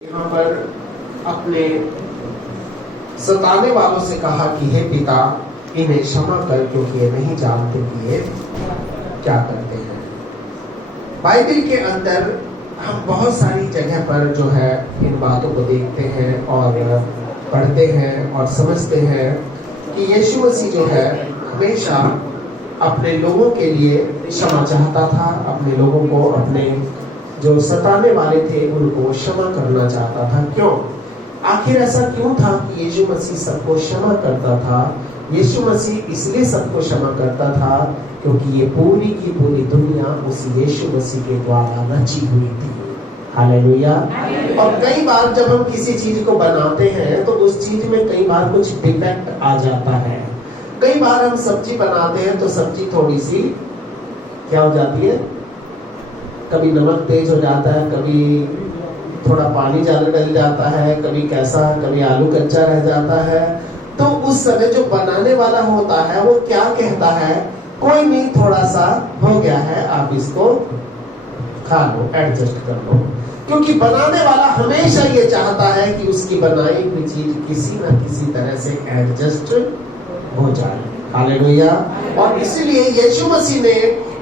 यहाँ पर अपने सताने वालों से कहा कि हे पिता, इन्हें क्षमा कर, क्योंकि ये नहीं जानते कि ये क्या करते हैं। बाइबल के अंदर हम बहुत सारी जगह पर जो है इन बातों को देखते हैं और पढ़ते हैं और समझते हैं कि यीशु मसीह जो है हमेशा अपने लोगों के लिए क्षमा चाहता था। अपने लोगों को, अपने जो सताने वाले थे उनको क्षमा करना चाहता था। क्यों? आखिर ऐसा क्यों था कि यीशु मसीह सबको क्षमा करता था? यीशु मसीह इसलिए सबको क्षमा करता था क्योंकि ये पूरी की पूरी दुनिया उस यीशु मसीह के द्वारा रची हुई थी। हालेलुया। और कई बार जब हम किसी चीज को बनाते हैं तो उस चीज में कई बार कुछ डिफेक्ट आ जाता है। कई बार हम सब्जी बनाते हैं तो सब्जी थोड़ी सी क्या हो जाती है, कभी नमक तेज हो जाता है, कभी थोड़ा पानी ज्यादा डल जाता है, कभी कैसा, कभी आलू कच्चा रह जाता है। तो उस समय जो बनाने वाला होता है वो क्या कहता है, कोई नहीं, थोड़ा सा हो गया है, आप इसको खा लो, एडजस्ट कर लो। क्योंकि बनाने वाला हमेशा ये चाहता है कि उसकी बनाई हुई चीज किसी न किसी तरह से एडजस्ट हो जाए। हालेलुया। और इसलिए यीशु मसीह ने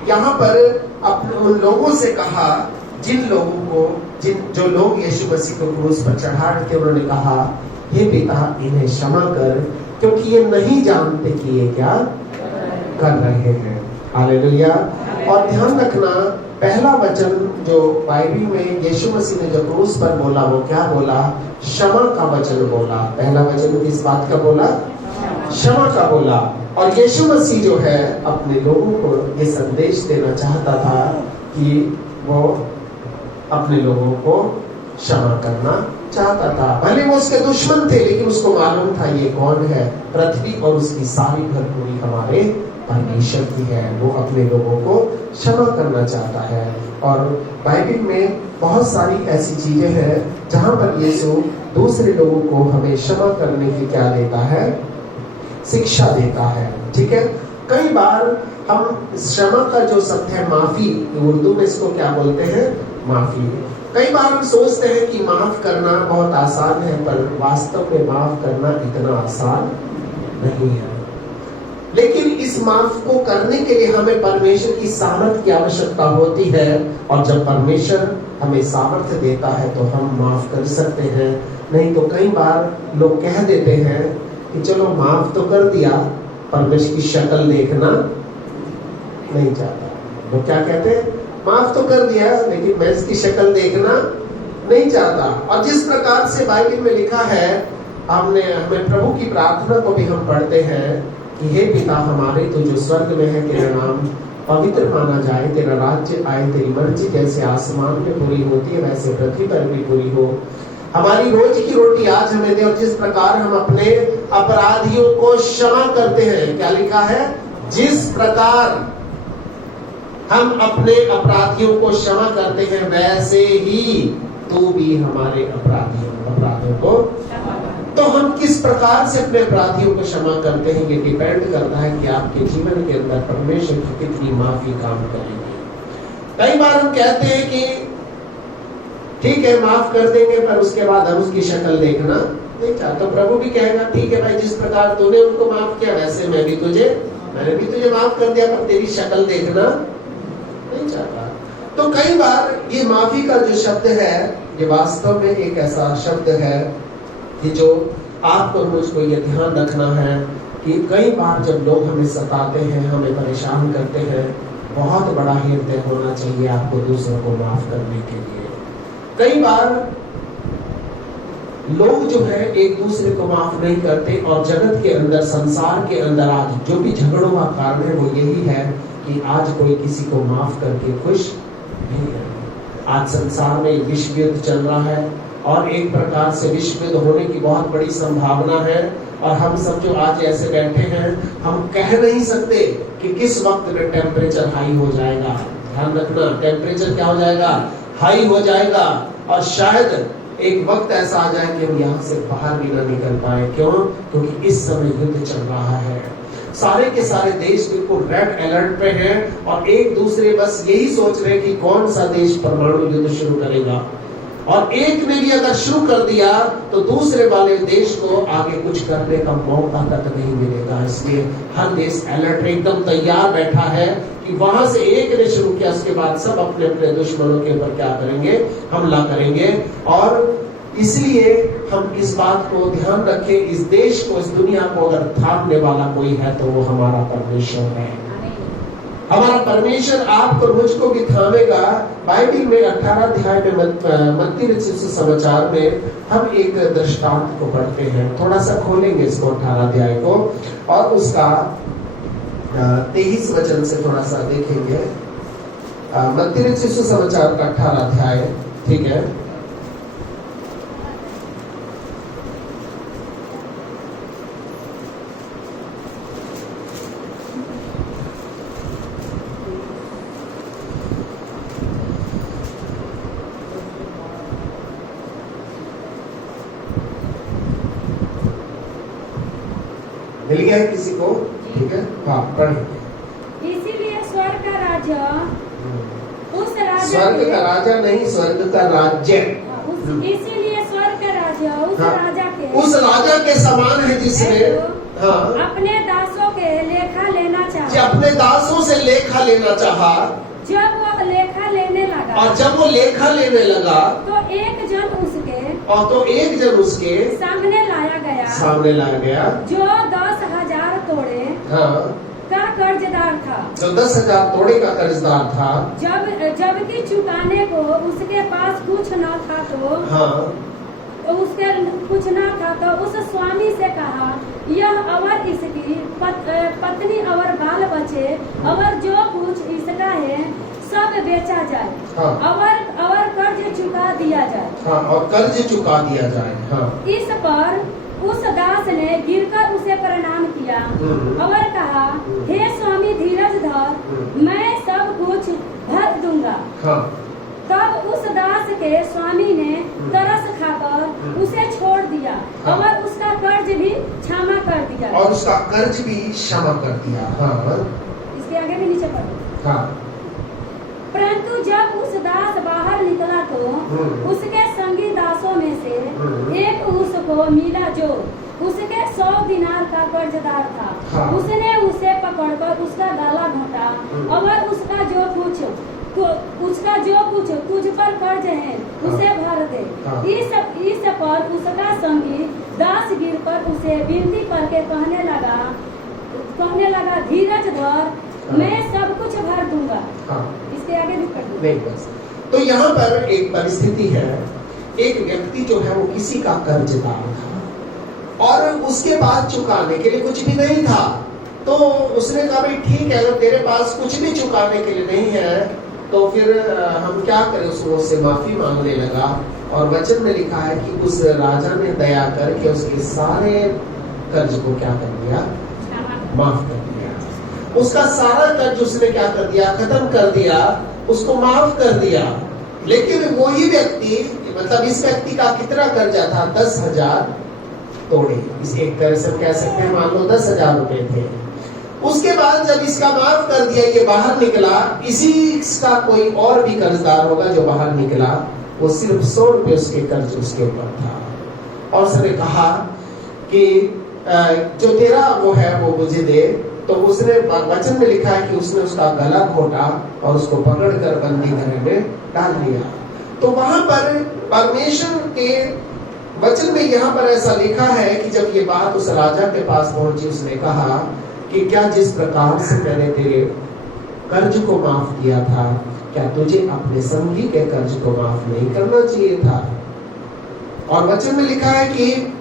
यहाँ पर अपने उन लोगों से कहा, जिन लोगों को, जो लोग यीशु मसीह को क्रूस पर चढ़ा रहे थे, उन्होंने कहा, हे पिता, इन्हें क्षमा कर, क्योंकि ये नहीं जानते कि ये क्या कर रहे हैं। हालेलुया। और ध्यान रखना, पहला वचन जो बाइबल में यीशु मसीह ने जो क्रूस पर बोला वो क्या बोला? क्षमा का वचन बोला। पहला वचन किस बात का बोला? क्षमा का बोला। और यीशु मसीह जो है अपने लोगों को ये संदेश देना चाहता था कि वो अपने लोगों को क्षमा करना चाहता था। भले वो उसके दुश्मन थे, लेकिन उसको मालूम था ये कौन है, पृथ्वी और उसकी सारी भरपूरी हमारे परमेश्वर की है। वो अपने लोगों को क्षमा करना चाहता है। और बाइबल में बहुत सारी ऐसी चीजें हैं जहां पर यीशु दूसरे लोगों को हमें क्षमा करने की क्या देता है? शिक्षा देता है। ठीक है। कई बार हम क्षमा का जो शब्द है माफी, उर्दू में इसको क्या बोलते हैं? माफी। कई बार हम सोचते हैं कि माफ करना बहुत आसान है, पर वास्तव में माफ करना इतना आसान नहीं है। लेकिन इस माफ को करने के लिए हमें परमेश्वर की सामर्थ्य की आवश्यकता होती है। और जब परमेश्वर हमें सामर्थ्य देता है तो हम माफ कर सकते हैं। नहीं तो कई बार लोग कह देते हैं कि चलो माफ तो कर दिया, परमेश्वर की शक्ल देखना नहीं चाहता। वो क्या कहते हैं? माफ तो कर दिया, लेकिन मैं इसकी शक्ल देखना नहीं चाहता। और जिस प्रकार से बाइबल में लिखा है, हमें प्रभु की प्रार्थना को भी हम पढ़ते हैं कि हे पिता हमारे, तो जो स्वर्ग में है, तेरा नाम पवित्र माना जाए, तेरा राज्य आए, तेरी मर्जी जैसे आसमान में पूरी होती है वैसे पृथ्वी पर भी पूरी हो। हमारी रोज की रोटी आज हमें दे। और जिस प्रकार हम अपने अपराधियों को क्षमा करते हैं, क्या लिखा है? जिस प्रकार हम अपने अपराधियों को क्षमा करते हैं, वैसे ही तू भी हमारे अपराधियों को। तो हम किस प्रकार से अपने अपराधियों को क्षमा करते हैं, ये डिपेंड करता है कि आपके जीवन के अंदर परमेश्वर की कितनी माफी काम करेगी। कई बार हम कहते हैं कि ठीक है माफ कर देंगे, पर उसके बाद हम उसकी शक्ल देखना नहीं चाहते। तो प्रभु भी कहेगा, ठीक है भाई, जिस प्रकार तूने उनको माफ किया वैसे मैंने भी तुझे माफ कर दिया, पर तेरी शक्ल देखना नहीं चाहता। तो कई बार ये माफी का जो शब्द है, ये वास्तव में एक ऐसा शब्द है कि जो आपको मुझको ये ध्यान रखना है कि कई बार जब लोग हमें सताते हैं, हमें परेशान करते हैं, बहुत बड़ा हृदय होना चाहिए आपको दूसरों को माफ करने के लिए। कई बार लोग जो है एक दूसरे को माफ नहीं करते, और जगत के अंदर, संसार के अंदर आज जो भी झगड़ों का कारण है वो यही है कि आज कोई किसी को माफ करके खुश नहीं है। आज संसार में विश्व युद्ध चल रहा है और एक प्रकार से विश्व युद्ध होने की बहुत बड़ी संभावना है। और हम सब जो आज ऐसे बैठे हैं, हम कह नहीं सकते कि किस वक्त में टेम्परेचर हाई हो जाएगा। ध्यान रखना, टेम्परेचर क्या हो जाएगा? हाई हो जाएगा। और शायद एक वक्त ऐसा आ जाए कि हम यहाँ से बाहर भी ना निकल पाए। क्यों? क्योंकि इस समय युद्ध चल रहा है। सारे के सारे देश बिल्कुल रेड अलर्ट पे हैं और एक दूसरे बस यही सोच रहे हैं कि कौन सा देश परमाणु युद्ध शुरू करेगा। और एक ने भी अगर शुरू कर दिया तो दूसरे वाले देश को आगे कुछ करने का मौका तक नहीं मिलेगा। इसलिए हर देश अलर्ट एकदम तैयार बैठा है कि वहां से एक ने शुरू किया, उसके बाद सब अपने अपने दुश्मनों के ऊपर क्या करेंगे, हमला करेंगे। और इसलिए हम इस बात को ध्यान रखें, इस देश को, इस दुनिया को अगर थामने वाला कोई है तो वो हमारा परमेश्वर है। हमारा परमेश्वर आपको मुझको भी थामेगा। बाइबल में 18 अध्याय में मत्ती रचित सुसमाचार में हम एक दृष्टांत को पढ़ते हैं। थोड़ा सा खोलेंगे इसको 18 अध्याय को और उसका 23 वचन से थोड़ा सा देखेंगे। मत्ती रचित सुसमाचार का 18 अध्याय, ठीक है। मिल गया है किसी को? ठीक है, हाँ पढ़ेंगे। इसीलिए स्वर्ग का राजा उस राजा स्वर्ग का राजा नहीं, स्वर्ग का राज्य। इसीलिए स्वर्ग का राजा उस राजा के उस राजा के समान है जिसने अपने दासों के लेखा लेना चाहा। जो अपने दासों से लेखा लेना चाहा। जब वो लेखा लेने लगा, और जब वो लेखा लेने लगा तो एक जन उसके सामने लाया गया जो 10,000 तोड़े का कर्जदार था। जो 10,000 तोड़े का कर्जदार था। जबकि चुकाने को उसके पास कुछ न था तो उसके कुछ न था तो उस स्वामी से कहा, यह और इसकी पत्नी और बाल बच्चे और जो कुछ इसका है सब बेचा जाए और कर्ज चुका दिया जाए। और कर्ज चुका दिया जाए। इस पर उस दास ने गिरकर उसे प्रणाम किया और कहा, हे स्वामी धीरज धर, मैं सब कुछ भर दूंगा। तब उस दास के स्वामी ने तरस खाकर उसे छोड़ दिया और उसका कर्ज भी क्षमा कर दिया। और उसका कर्ज भी क्षमा कर दिया। इसके आगे भी नीचे पढ़ो। परंतु जब उस दास बाहर निकला तो उसके संगी दासों में से एक उसको मिला जो उसके 100 दिनार का कर्जदार था। उसने उसे पकड़कर उसका गला घोटा और उसका जो कुछ तुझ पर कर्ज है उसे भर दे। इस पर उसका संगी दास गिर पर उसे विनती करके कहने लगा, धीरज धर, मैं सब कुछ भर दूंगा। इसके आगे भी पढ़ो। नहीं बस। तो यहाँ पर एक परिस्थिति है, एक व्यक्ति जो है वो किसी का कर्जदार था और उसके पास चुकाने के लिए कुछ भी नहीं था। तो उसने कहा, भाई ठीक है, अगर तेरे पास कुछ भी चुकाने के लिए नहीं है तो फिर हम क्या करें। उससे माफी मांगने लगा और वचन में लिखा है कि उस राजा ने दया करके उसके सारे कर्ज को क्या कर दिया, माफ कर दिया। उसका सारा कर्ज उसने क्या कर दिया, खत्म कर दिया, उसको माफ कर दिया। लेकिन वही व्यक्ति, मतलब इस व्यक्ति का कितना कर्जा था, 10,000 तोड़े। इस एक तरह से कह सकते हैं, मान लो 10,000 रुपए थे। उसके बाद जब इसका माफ कर दिया, ये बाहर निकला, इसी का कोई और भी कर्जदार होगा जो बाहर निकला, वो सिर्फ 100 रुपए उसके कर्ज उसके ऊपर था। और उसने कहा कि जो तेरा वो है वो मुझे दे। तो उसने, वचन में लिखा है कि उसने उसका गला घोटा और उसको पकड़कर बंदी घर में डाल दिया। तो वहां पर परमेश्वर के वचन में यहाँ पर ऐसा लिखा है कि जब ये बात उस राजा के पास पहुंची, उसने कहा कि क्या जिस प्रकार से मैंने तेरे कर्ज को माफ किया था, क्या तुझे अपने संगी के कर्ज को माफ नहीं करना चाहिए था। और वचन में लिखा है कि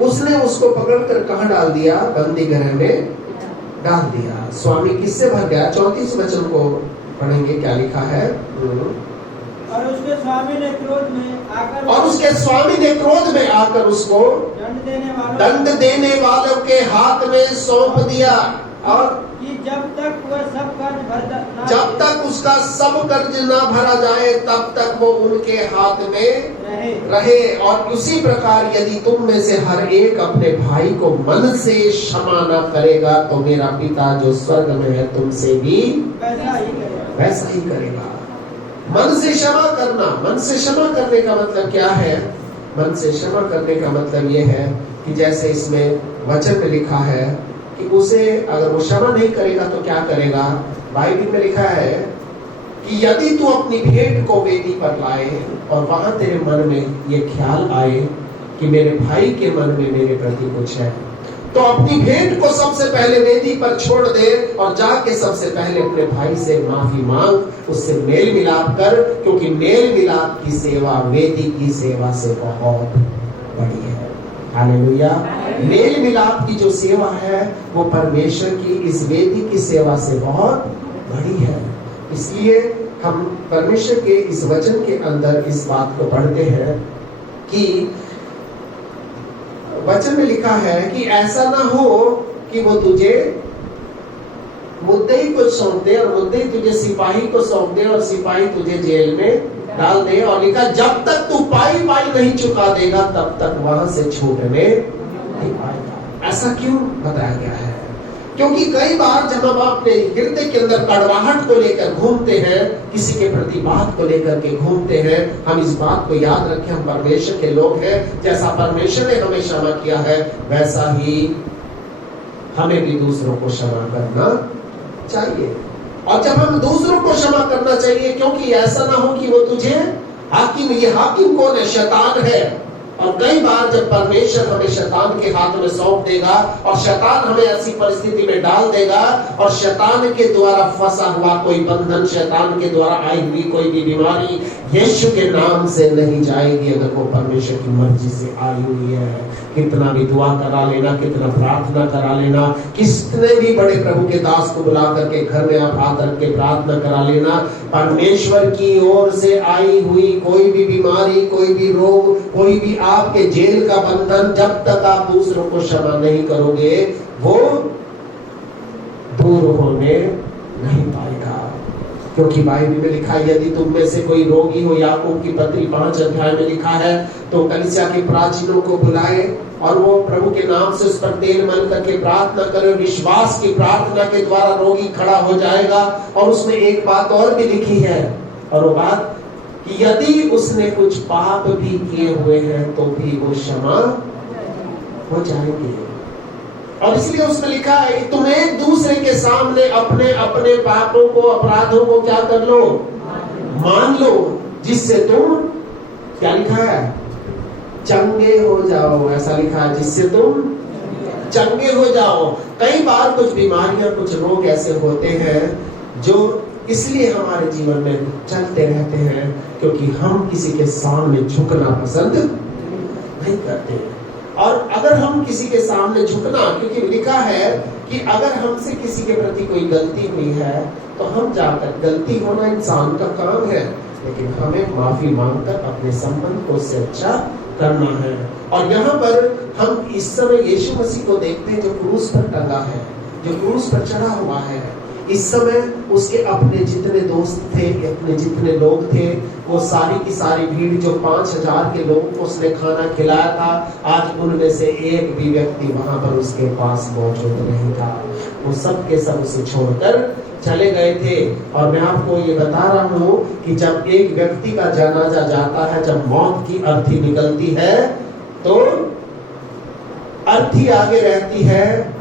उसने उसको पकड़कर कहां डाल दिया, बंदी घर में डाल दिया। स्वामी किससे भर गया। 34 वचन को पढ़ेंगे, क्या लिखा है। और उसके स्वामी ने क्रोध में आकर उसको दंड देने वालों के हाथ में सौंप दिया। और कि जब तक वह सब कर्ज जब तक उसका सब कर्ज ना भरा जाए तब तक वो उनके हाथ में रहे। और उसी प्रकार यदि तुम में से हर एक अपने भाई को मन से क्षमा न करेगा तो मेरा पिता जो स्वर्ग में है तुमसे भी वैसा ही करेगा। मन से क्षमा करना, मन से क्षमा करने का मतलब क्या है? मन से क्षमा करने का मतलब यह है कि जैसे इसमें वचन में लिखा है कि उसे अगर वो क्षमा नहीं करेगा तो क्या करेगा? बाइबल में लिखा है कि यदि तू अपनी भेंट को वेदी पर लाए और वहां तेरे मन में ये ख्याल आए कि मेरे भाई के मन में मेरे प्रति कुछ है, तो अपनी भेंट को सबसे पहले वेदी पर छोड़ दे और जाके सबसे पहले अपने भाई से माफी मांग, उससे मेल मिलाप कर, क्योंकि मेल मिलाप की सेवा वेदी की सेवा से बहुत बड़ी है। हालेलुया। मेल मिलाप की जो सेवा है वो परमेश्वर की इस वेदी की सेवा से बहुत बड़ी है। इसलिए हम परमेश्वर के इस वचन के अंदर इस बात को पढ़ते हैं कि वचन में लिखा है कि ऐसा ना हो कि वो तुझे मुद्दई को सौंप दे और मुद्दई तुझे सिपाही को सौंप दे और सिपाही तुझे जेल में डाल दे। और लिखा जब तक तू पाई नहीं चुका देगा तब तक वहां से छूटने नहीं पाएगा। ऐसा क्यों बताया गया है? क्योंकि कई बार जब हम अपने हृदय के अंदर कड़वाहट को लेकर घूमते हैं, किसी के प्रति बात को लेकर के घूमते हैं, हम इस बात को याद रखें, हम परमेश्वर के लोग हैं। जैसा परमेश्वर ने हमें क्षमा किया है वैसा ही हमें भी दूसरों को क्षमा करना चाहिए। और जब हम दूसरों को क्षमा करना चाहिए, क्योंकि ऐसा ना हो कि वो तुझे हाकिम, ये हाकिम कौन है? शैतान है। और कई बार जब परमेश्वर हमें शैतान के हाथ में सौंप देगा और शैतान हमें ऐसी परिस्थिति में डाल देगा और शैतान के द्वारा फंसा हुआ कोई बंधन, शैतान के द्वारा आई हुई कोई भी बीमारी यीशु के नाम से नहीं जाएगी, अगर वो परमेश्वर की मर्जी से आई हुई है। कितना भी दुआ करा लेना, कितना प्रार्थना करा लेना, कितने भी बड़े प्रभु के दास को बुला करके घर में आप हाथ रख के प्रार्थना करा लेना, परमेश्वर की ओर से आई हुई कोई भी बीमारी, कोई भी रोग, कोई भी आपके जेल का बंधन, जब तक आप दूसरों को क्षमा नहीं करोगे वो दूर होने नहीं पाएगा। क्योंकि बाइबल में लिखा है यदि तुम में से कोई रोगी हो, याकूब की पत्री 5 अध्याय में लिखा है, तो कलीसिया के प्राचीनों को बुलाए और वो प्रभु के नाम से उस पर तेल मल करके प्रार्थना करे। विश्वास की प्रार्थना के द्वारा रोगी खड़ा हो जाएगा। और उसमें एक बात और भी लिखी है, और वो बात कि यदि उसने कुछ पाप भी किए हुए हैं तो भी वो क्षमा हो जाएंगे। और इसलिए उसमें लिखा है तुम एक दूसरे के सामने अपने अपने पापों को, अपराधों को क्या कर लो? मान लो, जिससे तुम, क्या लिखा है? चंगे हो जाओ। ऐसा लिखा है, जिससे तुम चंगे हो जाओ। कई बार कुछ बीमारियां, कुछ रोग ऐसे होते हैं जो इसलिए हमारे जीवन में चलते रहते हैं क्योंकि हम किसी के सामने झुकना पसंद नहीं करते। और अगर हम किसी के सामने झुकना, क्योंकि लिखा है कि अगर हमसे किसी के प्रति कोई गलती हुई है तो हम जाकर, गलती होना इंसान का काम है, लेकिन हमें माफी मांगकर अपने संबंध को उससे अच्छा करना है। और यहाँ पर हम इस समय यीशु मसीह को देखते हैं जो क्रूस पर टंगा है, जो क्रूस पर चढ़ा हुआ है। इस समय उसके अपने जितने दोस्त थे, अपने जितने लोग थे, वो सारी की सारी भीड़, जो 5000 के लोगों को उसने खाना खिलाया था, आज उनमें से एक भी व्यक्ति वहां पर उसके पास मौजूद नहीं था। वो सब के सब उसे छोड़कर चले गए थे। और मैं आपको ये बता रहा हूँ कि जब एक व्यक्ति का जनाजा जाता है, जब मौत की अर्थी निकलती है तो अर्थी आगे रहती है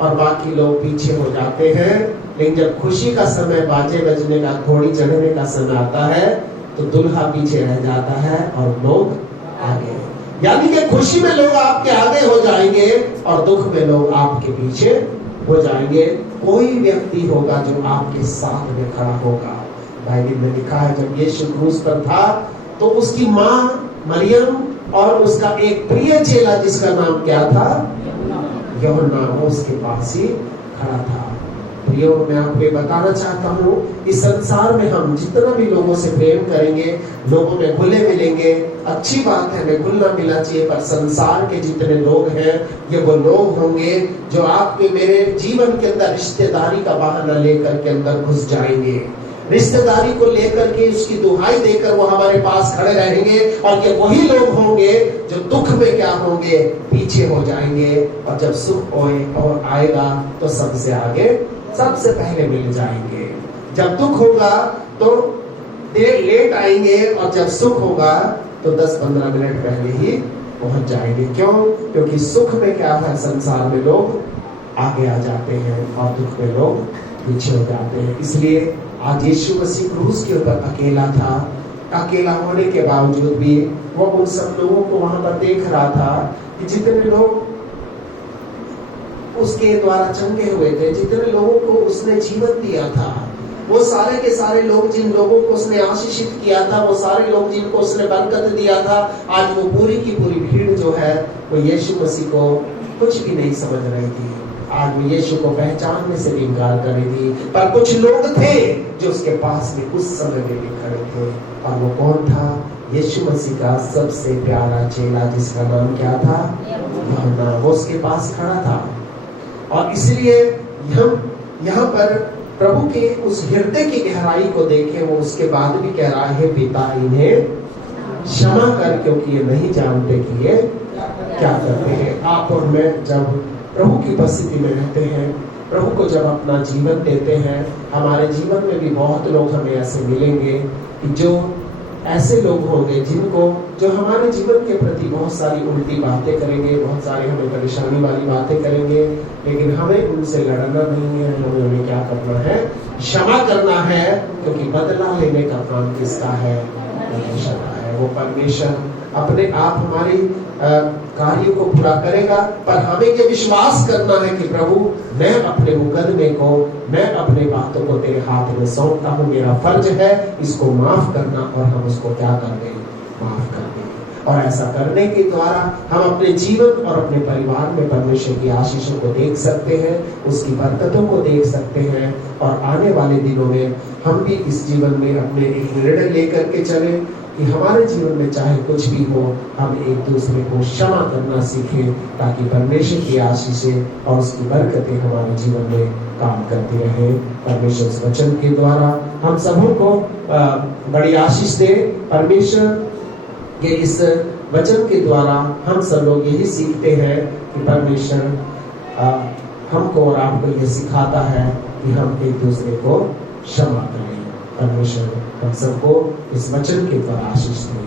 और बाकी लोग पीछे हो जाते हैं। लेकिन जब खुशी का समय, बाजे बजने का, घोड़ी चढ़ने का समय आता है तो दुल्हा पीछे रह जाता है और लोग आगे। यानी कि खुशी में लोग आपके आगे हो जाएंगे और दुख में लोग आपके पीछे हो जाएंगे। कोई व्यक्ति होगा जो आपके साथ में खड़ा होगा। बाइबल में लिखा है जब यीशु क्रूस पर था तो उसकी माँ मरियम और उसका एक प्रिय चेला जिसका नाम क्या था? यूहन्ना, वो उसके पास ही खड़ा था। प्रियो, मैं आपको ये बताना चाहता हूँ, इस संसार में हम जितना भी लोगों से प्रेम करेंगे, लोगों में घुले मिलेंगे, अच्छी बात है, हमें घुलना मिलना चाहिए, पर संसार के जितने लोग हैं ये वो लोग होंगे जो आपके मेरे जीवन के अंदर रिश्तेदारी का बहाना लेकर के अंदर घुस जाएंगे। रिश्तेदारी को लेकर के उसकी दुहाई देकर वो हमारे पास खड़े रहेंगे और ये वही लोग होंगे जो दुख में क्या होंगे? पीछे हो जाएंगे। और जब सुख और आएगा तो सबसे आगे, सबसे पहले मिल जाएंगे। जब दुख होगा तो लेट आएंगे और जब सुख होगा तो 10-15 मिनट पहले ही पहुंच जाएंगे। क्यों? क्योंकि सुख में क्या है, संसार में लोग आगे आ जाते हैं और दुख में लोग पीछे हो जाते हैं। इसलिए आज यीशु मसीह क्रूस के ऊपर अकेला था। अकेला होने के बावजूद भी वो उन सब लोगों को वहां पर देख रहा था कि जितने लोग उसके द्वारा चंगे हुए थे, जितने लोगों को उसने जीवन दिया था, वो सारे के सारे लोग, जिन लोगों को उसने आशीषित किया था, वो सारे लोग जिनको उसने बरकत दिया था, आज वो पूरी की पूरी भीड़ जो है वो यीशु मसीह को कुछ भी नहीं समझ रही थी। आज वो यीशु को पहचानने से भी इनकार कर रही थी। पर कुछ लोग थे जो उसके पास में उस समय में भी खड़े थे, और वो कौन था? यीशु मसीह का सबसे प्यारा चेला जिसका नाम क्या था? यूहन्ना। वो उसके पास खड़ा था। और इसलिए हम यहाँ पर प्रभु के उस हृदय की गहराई को देखें। वो उसके बाद भी कह रहा है, पिता इन्हें क्षमा कर, क्योंकि ये नहीं जानते कि ये क्या करते हैं। आप और मैं जब प्रभु की उपस्थिति में रहते हैं, प्रभु को जब अपना जीवन देते हैं, हमारे जीवन में भी बहुत लोग हमें ऐसे मिलेंगे कि जो ऐसे लोग होंगे जिनको, जो हमारे जीवन के प्रति बहुत सारी उल्टी बातें करेंगे, बहुत सारी हमें परेशानी वाली बातें करेंगे, लेकिन हमें उनसे लड़ना नहीं है। हमें क्या करना है? क्षमा करना है, क्योंकि बदला लेने का काम किसका है? परमेश्वर का है। वो परमेश्वर अपने आप हमारी कार्य को पूरा करेगा, पर हमें ये विश्वास करना है कि प्रभु, मैं अपने मुकदमे को, मैं अपने बातों को तेरे हाथ में सौंपता हूँ। मेरा फर्ज है इसको माफ करना, और हम उसको क्या कर दें? माफ कर दें। और ऐसा करने के द्वारा हम अपने जीवन और अपने परिवार में परमेश्वर की आशीषों को देख सकते हैं, उसकी बरकतों को देख सकते हैं, और आने वाले दिनों में हम भी इस जीवन में अपने एक निर्णय लेकर के चले कि हमारे जीवन में चाहे कुछ भी हो, हम एक दूसरे को क्षमा करना सीखें, ताकि परमेश्वर की आशीषें और उसकी बरकतें हमारे जीवन में काम करती रहे। परमेश्वर इस वचन के द्वारा हम सबों को बड़ी आशीष दे। परमेश्वर के इस वचन के द्वारा हम सब लोग यही सीखते हैं कि परमेश्वर हमको और आपको ये सिखाता है कि हम एक दूसरे को क्षमा करें। परमेश्वर हम सबको इस वचन के द्वारा आशीष दें।